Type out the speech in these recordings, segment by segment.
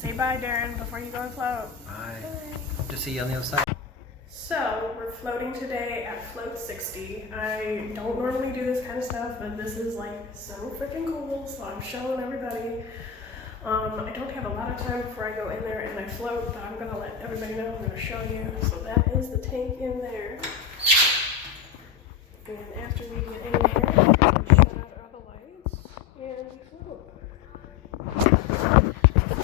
Say bye, Darren, before you go and float. Bye. Hope to see you on the other side. So, we're floating today at Float 60. I don't normally do this kind of stuff, but this is like so freaking cool, so I'm showing everybody. I don't have a lot of time before I go in there and I float, but I'm gonna let everybody know, I'm gonna show you. So that is the tank in there. And after we get in here, we shut out all the lights and we float.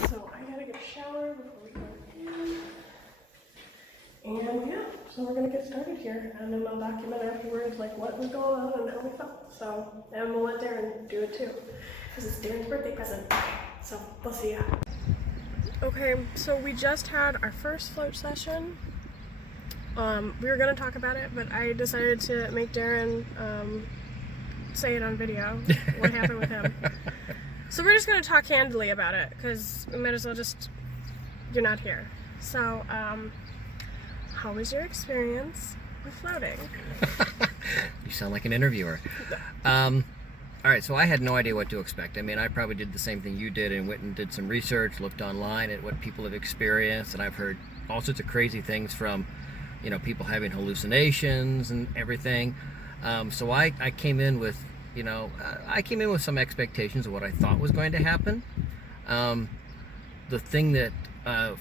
So I gotta get a shower before we go in. And yeah, so we're gonna get started here, and then I'll document afterwards like what was going on and how we felt. So, and we'll let Darren do it too, because it's Darren's birthday present. So we'll see ya. Okay, so we just had our first float session. We were gonna talk about it, but I decided to make Darren say it on video. What happened with him? So we're just gonna talk candidly about it, because we might as well just. You're not here, so how was your experience with floating? You sound like an interviewer. All right, so I had no idea what to expect. I mean, I probably did the same thing you did and went and did some research, looked online at what people have experienced, and I've heard all sorts of crazy things from, you know, people having hallucinations and everything. So I came in with, you know, I came in with some expectations of what I thought was going to happen. The thing that,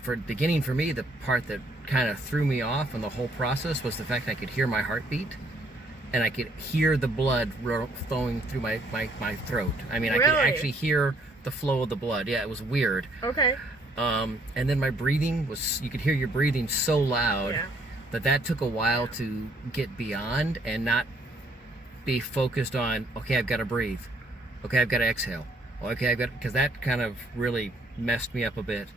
for beginning for me, the part that kind of threw me off in the whole process was the fact I could hear my heartbeat. And I could hear the blood flowing through my throat. I mean, really? I could actually hear the flow of the blood. Yeah, it was weird. Okay. And then my breathing was, you could hear your breathing so loud that took a while to get beyond and not be focused on, okay, I've got to breathe. Okay, I've got to exhale. Okay, because that kind of really messed me up a bit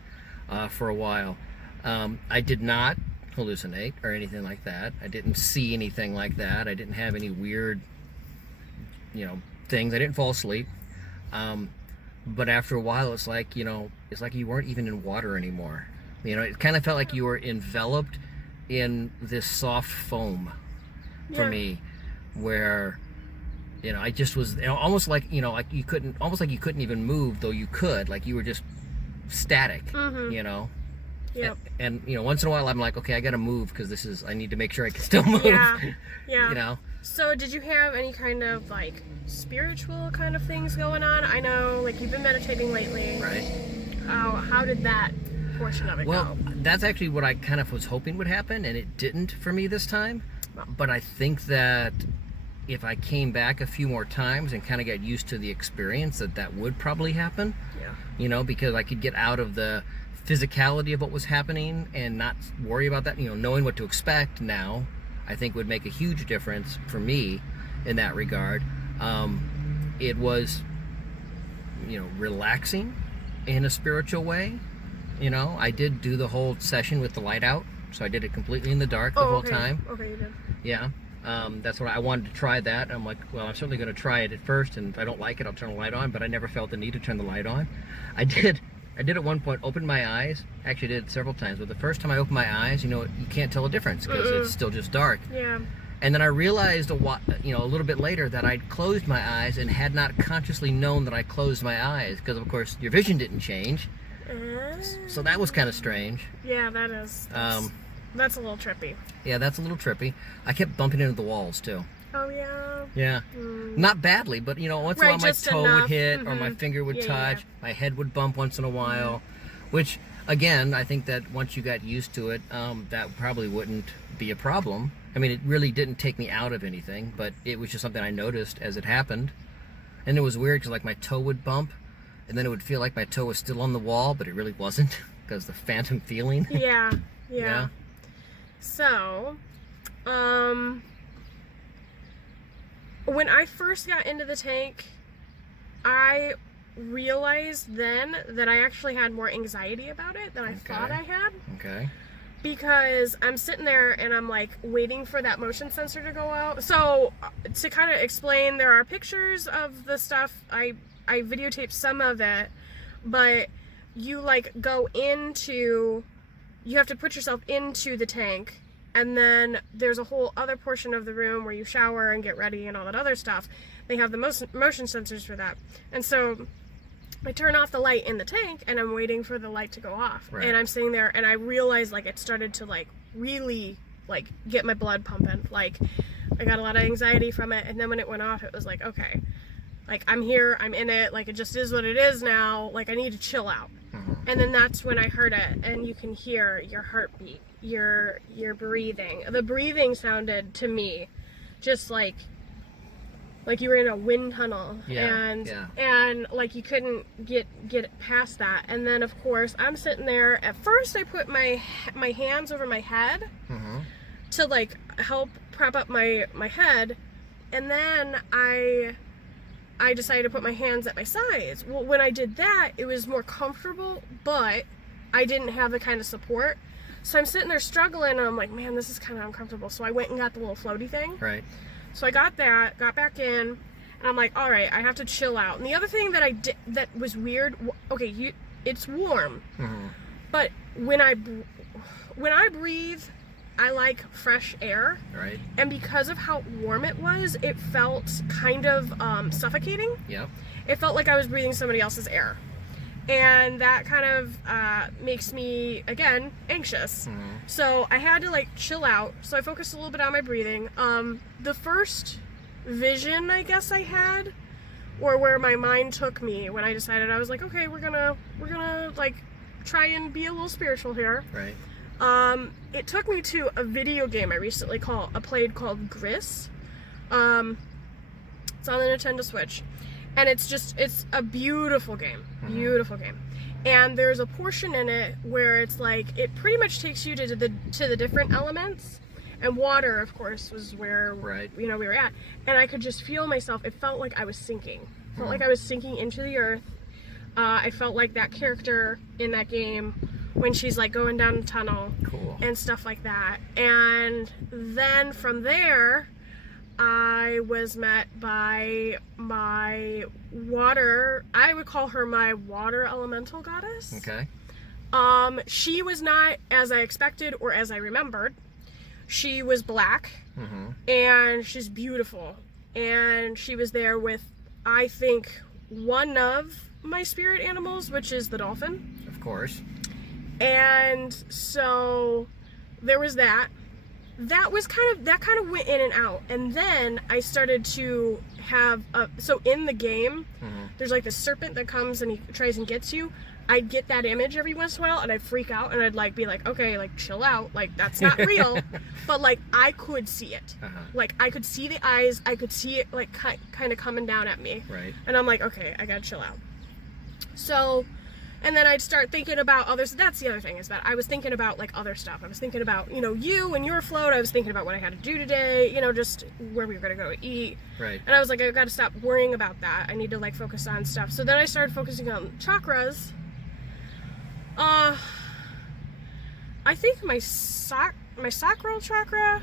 for a while. I did not hallucinate or anything like that. I didn't see anything like that. I didn't have any weird, you know, things. I didn't fall asleep. But after a while, it's like, you know, it's like you weren't even in water anymore. You know, it kind of felt like you were enveloped in this soft foam for me, where, you know, I just was, you know, almost like, you know, like you couldn't, almost like you couldn't even move, though you could, like you were just static, you know. Yep. And you know, once in a while I'm like, okay, I gotta move because this is, I need to make sure I can still move. Yeah. You know. So did you have any kind of like spiritual kind of things going on? I know, like, you've been meditating lately. Right. How did that portion of it go? Well, that's actually what I kind of was hoping would happen, and it didn't for me this time. But I think that if I came back a few more times and kind of got used to the experience, that would probably happen. Yeah. You know, because I could get out of the physicality of what was happening and not worry about that. You know, knowing what to expect now, I think would make a huge difference for me in that regard. It was, you know, relaxing in a spiritual way. You know, I did do the whole session with the light out, so I did it completely in the dark the whole time. Okay, you did. Yeah. That's what I wanted to try that. I'm like, well, I'm certainly going to try it at first, and if I don't like it, I'll turn the light on, but I never felt the need to turn the light on. I did at one point open my eyes. Actually, did it several times, but the first time I opened my eyes, you know, you can't tell a difference because it's still just dark. Yeah. And then I realized a little bit later that I'd closed my eyes and had not consciously known that I closed my eyes because, of course, your vision didn't change. So that was kind of strange. Yeah, that is. That's a little trippy. Yeah, that's a little trippy. I kept bumping into the walls too. Oh yeah. Yeah. Not badly, but you know, once in a while my toe would hit or my finger would touch. My head would bump once in a while, which again, I think that once you got used to it, that probably wouldn't be a problem. I mean, it really didn't take me out of anything, but it was just something I noticed as it happened. And it was weird because like my toe would bump and then it would feel like my toe was still on the wall, but it really wasn't because the phantom feeling. Yeah. Yeah. So, when I first got into the tank, I realized then that I actually had more anxiety about it than I thought I had. Okay. Because I'm sitting there and I'm like waiting for that motion sensor to go out. So, to kind of explain, there are pictures of the stuff. I videotaped some of it, but you like go into, you have to put yourself into the tank, and then there's a whole other portion of the room where you shower and get ready and all that other stuff. They have the motion sensors for that. And so I turn off the light in the tank and I'm waiting for the light to go off. Right. And I'm sitting there and I realized like it started to like really like get my blood pumping. Like I got a lot of anxiety from it, and then when it went off, it was like, okay, like I'm here, I'm in it, like it just is what it is now, like I need to chill out. And then that's when I heard it, and you can hear your heartbeat, your breathing. The breathing sounded to me just like you were in a wind tunnel, and like you couldn't get past that. And then of course I'm sitting there. At first I put my hands over my head to like help prop up my head, and then I decided to put my hands at my sides. Well, when I did that, it was more comfortable, but I didn't have the kind of support. So I'm sitting there struggling, and I'm like, man, this is kind of uncomfortable. So I went and got the little floaty thing. Right. So I got that, got back in, and I'm like, all right, I have to chill out. And the other thing that I did that was weird, okay, it's warm, but when I breathe, I like fresh air. Right. And because of how warm it was, it felt kind of suffocating. Yeah. It felt like I was breathing somebody else's air. And that kind of makes me, again, anxious. So I had to like chill out. So I focused a little bit on my breathing. The first vision I guess I had, or where my mind took me when I decided, I was like, okay, we're gonna like try and be a little spiritual here. Right. It took me to a video game I recently played called Gris. It's on the Nintendo Switch. And it's a beautiful game. Beautiful game. And there's a portion in it where it's like, it pretty much takes you to the different elements. And water, of course, was where we were at. And I could just feel myself. It felt like I was sinking. It felt like I was sinking into the earth. I felt like that character in that game when she's like going down the tunnel. Cool. And stuff like that. And then from there, I was met by my water, I would call her my water elemental goddess. Okay. She was not as I expected or as I remembered. She was black, and she's beautiful. And she was there with, I think, one of my spirit animals, which is the dolphin. Of course. And so there was that. That kind of went in and out. And then I started to have so in the game, there's like this serpent that comes and he tries and gets you. I'd get that image every once in a while and I'd freak out and I'd like be like, okay, like chill out, like that's not real. But like I could see it. Like I could see the eyes, I could see it like kind of coming down at me. Right. And I'm like, okay, I gotta chill out. So, and then I'd start thinking about others. That's the other thing, is that I was thinking about like other stuff. I was thinking about, you and your float. I was thinking about what I had to do today, just where we were going to go eat. Right. And I was like, I've got to stop worrying about that. I need to like focus on stuff. So then I started focusing on chakras. I think my sacral chakra,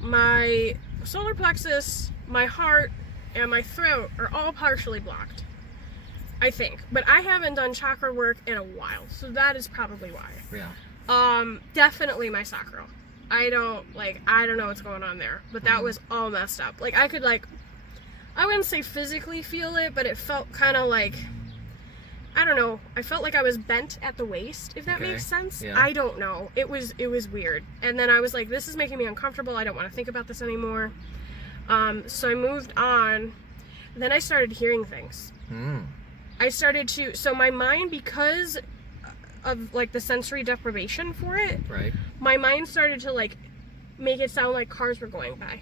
my solar plexus, my heart, and my throat are all partially blocked. I think, but I haven't done chakra work in a while, so that is probably why. Yeah. Definitely my sacral. I don't know what's going on there, but that was all messed up. Like I could I wouldn't say physically feel it, but it felt kind of like, I don't know. I felt like I was bent at the waist, if that makes sense. Yeah. I don't know. It was weird. And then I was like, this is making me uncomfortable. I don't want to think about this anymore. So I moved on. Then I started hearing things. I started to, so my mind, because of like the sensory deprivation for it, my mind started to like make it sound like cars were going by.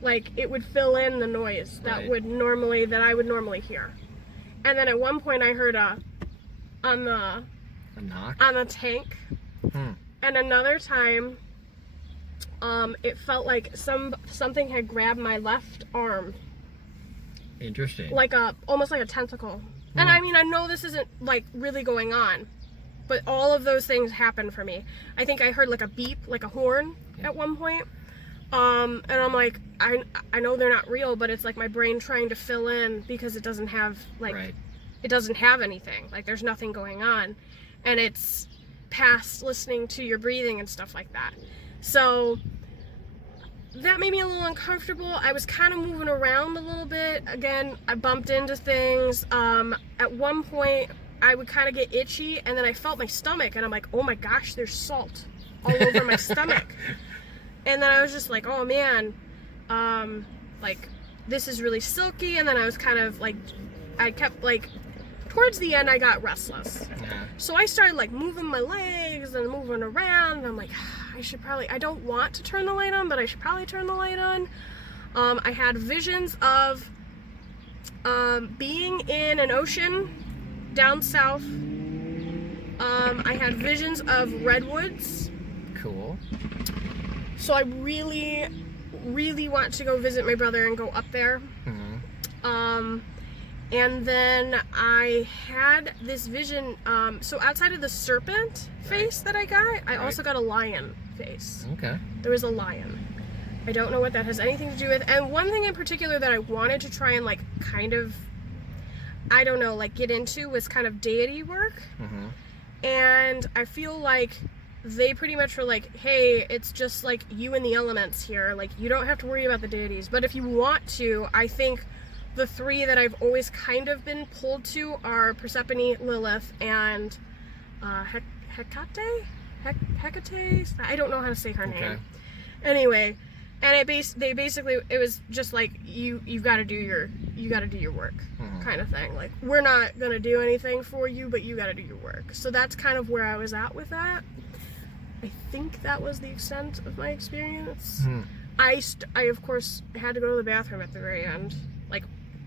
Like it would fill in the noise that I would normally hear. And then at one point I heard a knock on the tank. And another time it felt like something had grabbed my left arm. Interesting. Like almost like a tentacle. And I mean, I know this isn't like really going on, but all of those things happened for me. I think I heard like a beep, like a horn at one point. And I'm like, I know they're not real, but it's like my brain trying to fill in because it doesn't have it doesn't have anything. Like there's nothing going on. And it's past listening to your breathing and stuff like that. So that made me a little uncomfortable. I was kind of moving around a little bit. Again, I bumped into things. At one point, I would kind of get itchy, and then I felt my stomach, and I'm like, oh my gosh, there's salt all over my stomach. And then I was just like, oh man, like, this is really silky. And then I was kind of like, I kept like, towards the end, I got restless. So I started like moving my legs and moving around, and I'm like, I don't want to turn the light on, but I should probably turn the light on. I had visions of being in an ocean down south. I had visions of redwoods. Cool. So I really, really want to go visit my brother and go up there. And then I had this vision, so outside of the serpent face that I got, I also got a lion face. Okay. There was a lion. I don't know what that has anything to do with. And one thing in particular that I wanted to try and like kind of, I don't know, like get into was kind of deity work. And I feel like they pretty much were like, hey, it's just like you and the elements here. Like, you don't have to worry about the deities. But if you want to, I think the three that I've always kind of been pulled to are Persephone, Lilith, and Hecate? I don't know how to say her name. Anyway, and it was just like you got to do your work, kind of thing. Like, we're not gonna do anything for you, but you got to do your work. So that's kind of where I was at with that. I think that was the extent of my experience. I of course had to go to the bathroom at the very end, like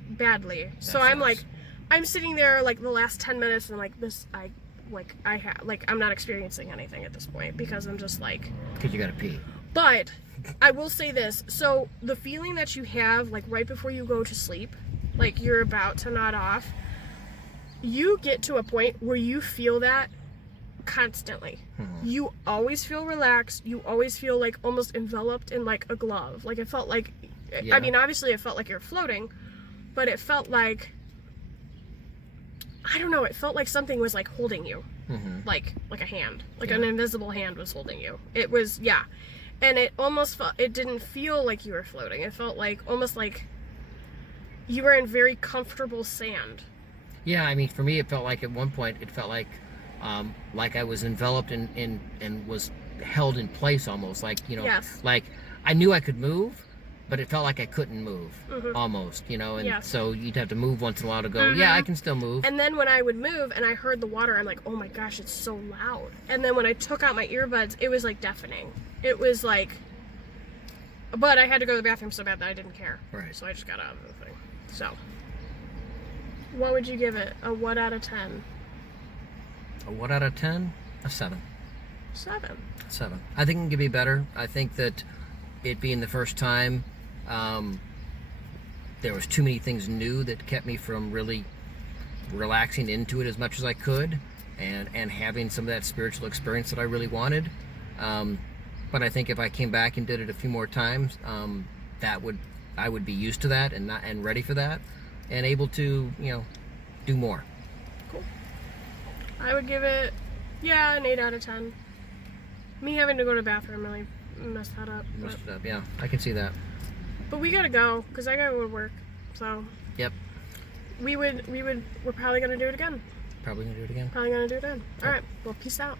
badly. So I'm like, I'm sitting there like the last 10 minutes, and like this, I'm not experiencing anything at this point because I'm just like, because you gotta pee. But I will say this, so the feeling that you have like right before you go to sleep, like you're about to nod off, you get to a point where you feel that constantly. You always feel relaxed. You always feel like almost enveloped in like a glove. Like, it felt like, I mean, obviously it felt like you're floating, but it felt like, I don't know, it felt like something was like holding you. Like a hand, like an invisible hand was holding you. It was, and it almost felt, it didn't feel like you were floating. It felt like almost like you were in very comfortable sand. Yeah, I mean, for me, it felt like at one point, it felt like I was enveloped in and was held in place almost, like, you know, like I knew I could move, but it felt like I couldn't move, almost, you know, and so you'd have to move once in a while to go, yeah, I can still move. And then when I would move and I heard the water, I'm like, oh my gosh, it's so loud. And then when I took out my earbuds, it was like deafening. It was like, but I had to go to the bathroom so bad that I didn't care. Right. So I just got out of the thing. So, what would you give it? A what out of 10? A what out of 10? A 7. 7. 7. I think it could be better. I think that it being the first time, there was too many things new that kept me from really relaxing into it as much as I could, and having some of that spiritual experience that I really wanted. But I think if I came back and did it a few more times, I would be used to that and ready for that, and able to, you know, do more. Cool. I would give it, an 8 out of 10. Me having to go to the bathroom really messed that up. Messed it up, yeah. I can see that. But we gotta go, because I gotta go to work, so. Yep. We're probably gonna do it again. Probably gonna do it again. Probably gonna do it again. Alright, well, peace out.